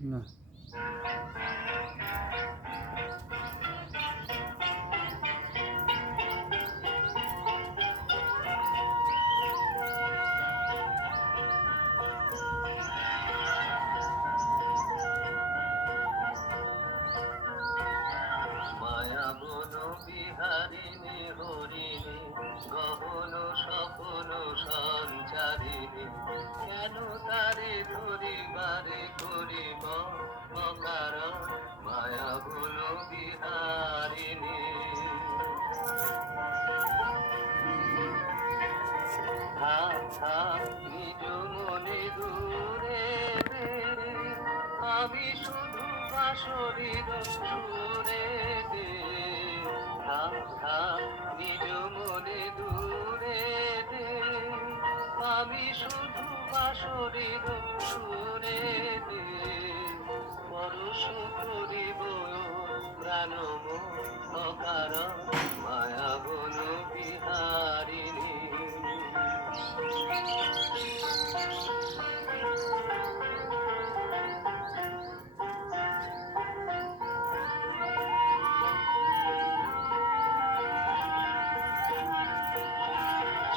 না। মায়া বন বিহারিণী হরিণী গহন সপন সঞ্চারিণী কেন তারে ধরিবারে করিব অকারণ মায়া বন বিহারিণী থাক থাক নিজ মনে দূরে রে আমি শুধু বাঁশরীর সুরে দে থাক থাক নিজ মনে দূরে দে আমি শুধু বাঁশরীর সুরে দে পরশ করিব প্রাণম অকারণ মায়া বন বিহারিণী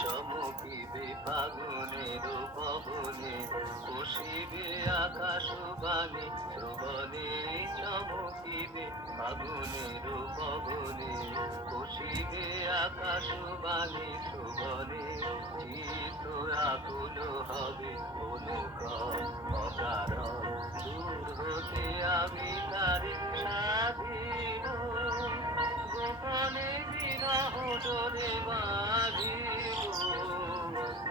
চমকিবে ফাগুনের পবনে খুশিবে আকাশ বাণী শ্রবণে চমকিবে ফাগুনের পবনে খুশিবে আকাশ বাণী শ্রবণে চিত্ত আকুল হবে অনুকম অকারণ দূর হতে আমি তারি স্বাধীন গোপনে বিরহ ডোরে বাঁধিব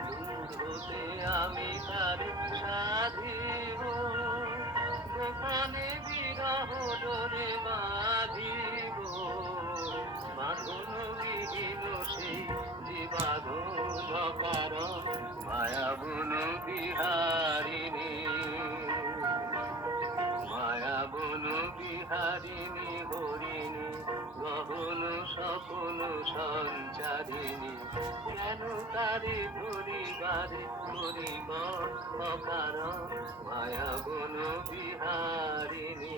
দূর হতে আমি তার সাধিব গোপনে বিরহ ডোরে বাঁধিব বাঁধন বিহীন সেই জীবাগন কারণ মায়া বন বিহারিণী মায়া বন বিহারিণী হরিণী গহন সপন সঞ্চারিণী কেন তারে ধরিবারে করিব অকারণ মায়া বন বিহারিণী